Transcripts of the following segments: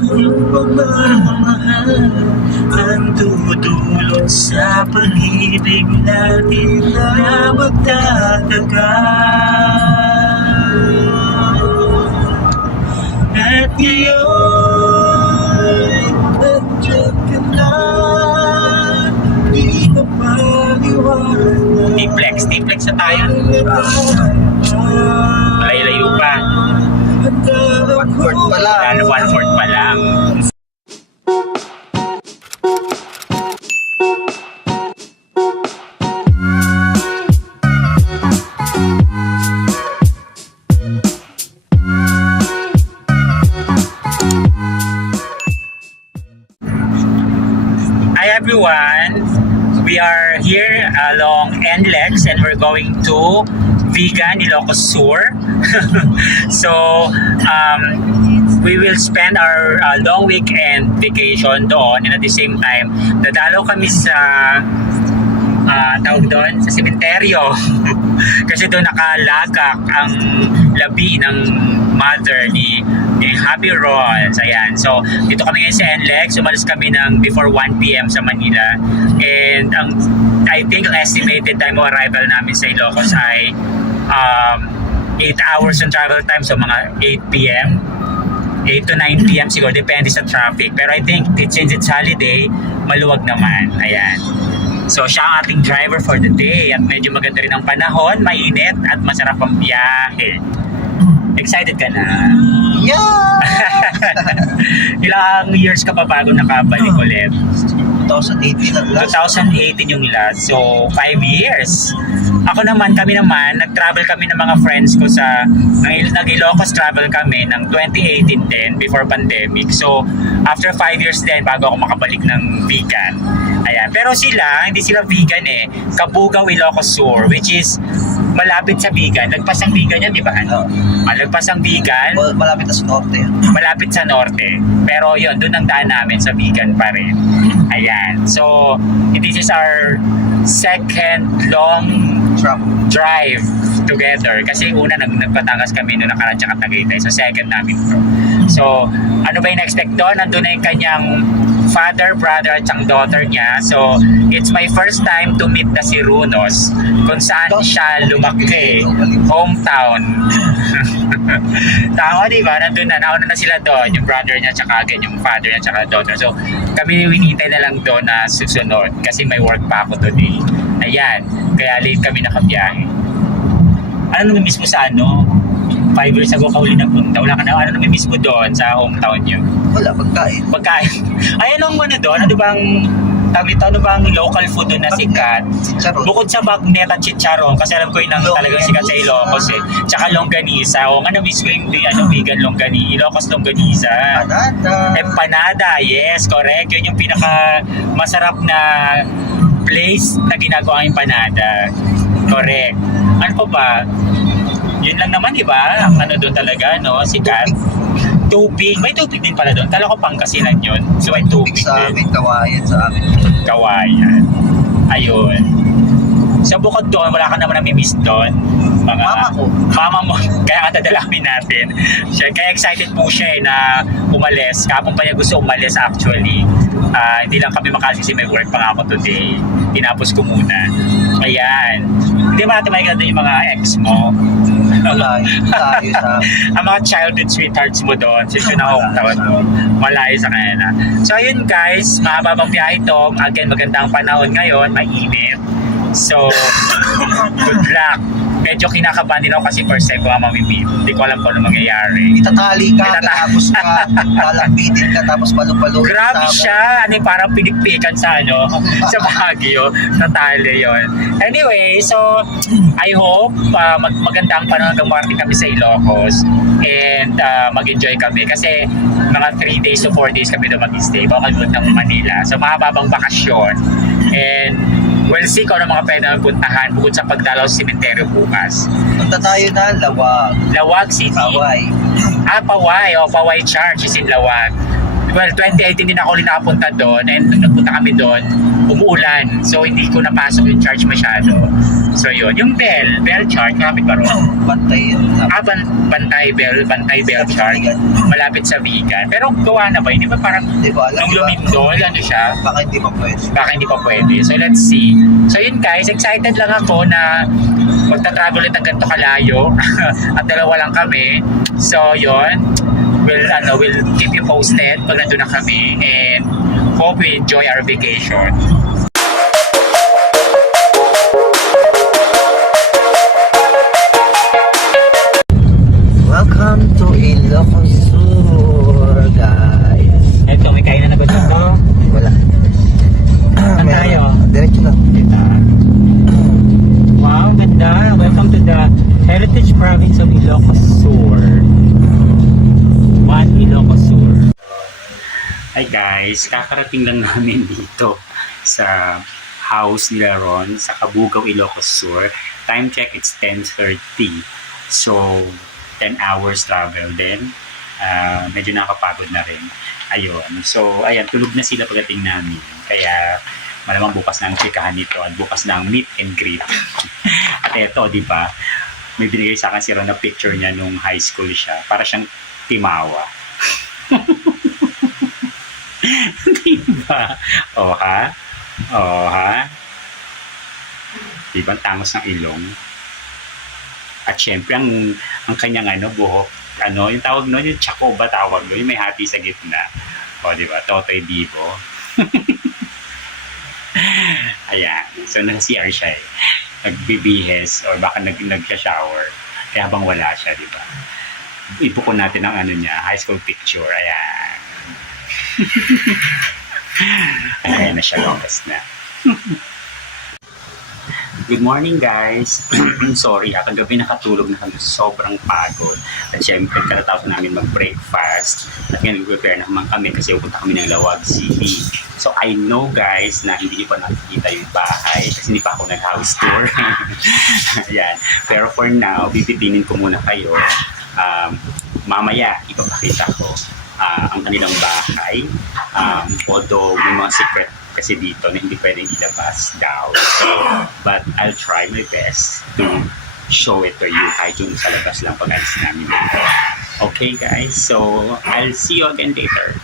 Pagmamahal ang tutulong sa pag-ibig natin na magtatagal. At ngayon, nandiyan ka na, di ka maliwanag. T-flex na tayo. Malayo pa. 1/4 pa lang. Lalo 1/4 pa lang. Hi everyone, we are here along NLEX and we're going to Vegan Ilocos Sur. So we will spend our long weekend vacation doon, and at the same time dadalaw kami sa tawag doon sa sementeryo kasi doon nakalagak ang labi ng mother ni Happy Rolls. Ayan. So, dito kami ngayon sa NLEX. Umalis kami ng before 1 p.m. sa Manila. And I think ang estimated time of arrival namin sa Ilocos ay 8 hours on travel time. So, mga 8 p.m. 8 to 9 p.m. siguro. Depende sa traffic. Pero I think since it's holiday, maluwag naman. Ayan. So, siya ang ating driver for the day. At medyo maganda rin ang panahon, mainit at masarap ang biyahe. Excited ka na? Yeah! Ilang years ka pa bago nakabalik ulit? 2018 ang last. 2018 yung last. So, 5 years. Kami naman, nag-travel kami ng mga friends ko sa, nag-Ilocos travel kami ng 2018 din, before pandemic. So, after 5 years din, bago ako makabalik ng vegan. Ayan. Pero sila, hindi sila vegan eh. Kabugao, Ilocos Sur, which is malapit sa vegan. Lagpas ang vegan yan, di ba? Lagpas ang vegan. Malapit na sa norte. Malapit sa norte. Pero yun, doon ang daan namin sa vegan pa rin. Ayan. So, this is our second long drive together. Kasi una, nagpatangas kami nung nakaraan tsaka Tagaytay. So, second namin to. So, ano ba yung na-expect doon? Nandun na yung kanyang father, brother, at siyang daughter niya. So, it's my first time to meet the Sirunos kung saan siya lumaki. Hometown. Tama, di ba? Nandun na. Nauna na sila doon. Yung brother niya, tsaka again, yung father niya, tsaka daughter. So, kami winintay na lang doon na susunod kasi may work pa ako today. Ayan. Kaya late kami nakabiyahe. Ano namimiss mo sa ano? 5 years ago ka uli nagpunta. Wala ka na. Ano namimiss mo doon sa hometown niyo? Wala, pagkain. Pagkain. Ay, anong ano doon? Ano bang ano bang local food doon na sikat? Chicharon. Bukod sa bagnet at chicharon, kasi alam ko yun ang talagang sikat sa Ilocos eh. Tsaka longganisa. O nga na-miss ko yung vegan longganisa. Ilocos longganisa. Empanada. Empanada, yes, correct. Yun yung pinaka masarap na place na ginagawa ang empanada. Correct. Ano pa ba? Yun lang naman, di ba? Ang ano doon talaga, no? Sikat. Tubig. May tubig din pala doon. Kala ko Pangasinan yun. So, may tubig Sa din. amin, kawayan sa amin. Kawayan. Ayun. So, bukod doon, wala ka naman namimiss doon. Mga, Mama ko. Mama mo. Kaya ka dadalawin natin. Kaya excited po siya eh, na umalis. Kapon pa niya gusto umalis actually. Hindi lang kami makasisi. May work pa nga ako today. Tinapos ko muna. Ayan. Hindi ba natin makikita yung mga ex mo? Wala, tayo sa Ang mga childhood sweethearts mo doon, since yun ang hometown mo, malayo sa kanila. So ayun guys, mahababang biyahe ito. Again, magandang panahon ngayon, mainit. So, good luck. Medyo kinakabahan din ako kasi first time ko nga mamimit. Hindi ko alam kung ano mangyayari. itatali ka, tapos ka, lalambitin ka, tapos balong-balong. Grabe siya. Ano yung parang pinikpikan sa ano, sa Baguio. Sa tali yun. Anyway, so, I hope maganda ang panahon hanggang marating kami sa Ilocos. And mag-enjoy kami. Kasi mga 3 days to 4 days kami doon mag-stay. Baka kami ng Manila. So, mahababang bakasyon. And we'll see kung ano mga pwede namin puntahan bukod sa pagdalaw sa sementeryo bukas. Punta tayo na, Lawag. Lawag City. Paway. Paway. O, Paway Church is in Lawag. well, 2018 din ako ulit nakapunta doon, and nung nagpunta kami doon, umuulan. So, hindi ko napasok yung charge masyado. So, yun. Yung bell charge, malapit ba ron? Bantay yun. Bantay bell charge. Malapit sa Vigan. Pero gawa na ba? Hindi ba parang Di ba alam? nung lumindol, ano siya? Baka hindi pa pwede. Baka hindi pa pwede. So, let's see. So, yun guys, excited lang ako na magta-travel ulit ng ganito kalayo. At dalawa lang kami. So, yun. We'll keep you posted pag nandun na kami. And hope we enjoy our vacation. Welcome to Ilocos Sur, guys. Eto, may kainan na ba dito? Wala. Saan tayo? Diretso lang. Wow, ganda. Welcome to the Heritage Province of Ilocos Sur. Ilocos Sur. Hi guys, kakarating lang namin dito sa house nila Ron sa Cabugao, Ilocos Sur. Time check, it's 10:30. So, 10 hours travel din. Medyo nakapagod na rin. Ayun. So, ayan, tulog na sila pagdating namin. Kaya, malamang bukas na ang chikahan nito at bukas na ang meet and greet. At eto, di ba? May binigay sa akin si Ron na picture niya nung high school siya. Para siyang timawa. Diba? O ha? O ha? Diba ang tangos ng ilong? At syempre ang kanyang buhok, yung tawag nun, yung tsako ba tawag nun, yung may hati sa gitna. O diba? Totoy Divo. Ayan. So nasa CR siya eh. Nagbibihes or baka nag-shower. Kaya habang wala siya, diba? Ipukon natin ang niya, high school picture. Ayan. Ayan na siya, longest na. Good morning guys. Sorry, kagabi nakatulog na kami, sobrang pagod. At syempre, katatapos namin mag-breakfast. At ngayon, nag-prepare na naman kami kasi pupunta kami ng Lawag City. So I know guys na hindi pa nakikita yung bahay kasi hindi pa ako nag-house tour. Ayan. Pero for now, bibitinin ko muna kayo. Mamaya, ipapakita ko ang kanilang bahay. Although may mga secret kasi dito na hindi pwedeng ilabas daw. So, but I'll try my best to show it to you kahit yung sa labas lang pag alis namin dito. Okay guys, so I'll see you again later.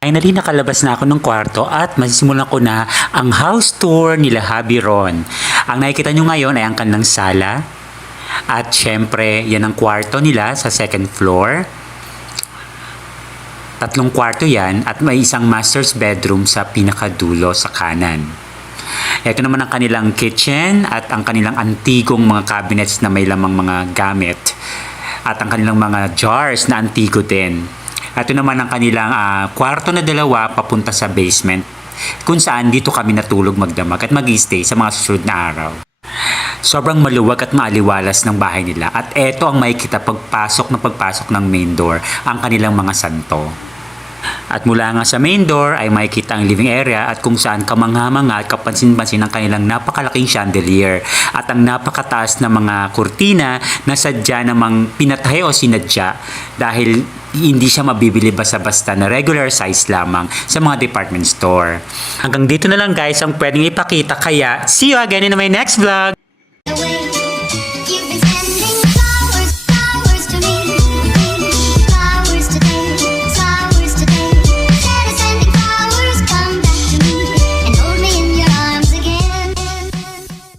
Finally, nakalabas na ako ng kwarto at masisimulan ko na ang house tour nila Habi Ron. Ang nakikita nyo ngayon ay ang kanilang sala. At syempre, yan ang kwarto nila sa second floor. 3 kwarto yan at may isang master's bedroom sa pinakadulo sa kanan. Ito naman ang kanilang kitchen at ang kanilang antigong mga cabinets na may lamang mga gamit. At ang kanilang mga jars na antigo din. Ito naman ang kanilang kwarto na 2 papunta sa basement kung saan dito kami natulog magdamag at mag-stay sa mga susunod na araw. Sobrang maluwag at maaliwalas ng bahay nila at eto ang makikita pagpasok ng main door, ang kanilang mga santo. At mula nga sa main door ay makikita ang living area at kung saan kamangha-mangha at kapansin-pansin ang kanilang napakalaking chandelier at ang napakataas na mga kurtina na sadya namang pinatahe o sinadya dahil hindi siya mabibili basta-basta na regular size lamang sa mga department store. Hanggang dito na lang guys ang pwedeng ipakita, kaya see you again in my next vlog!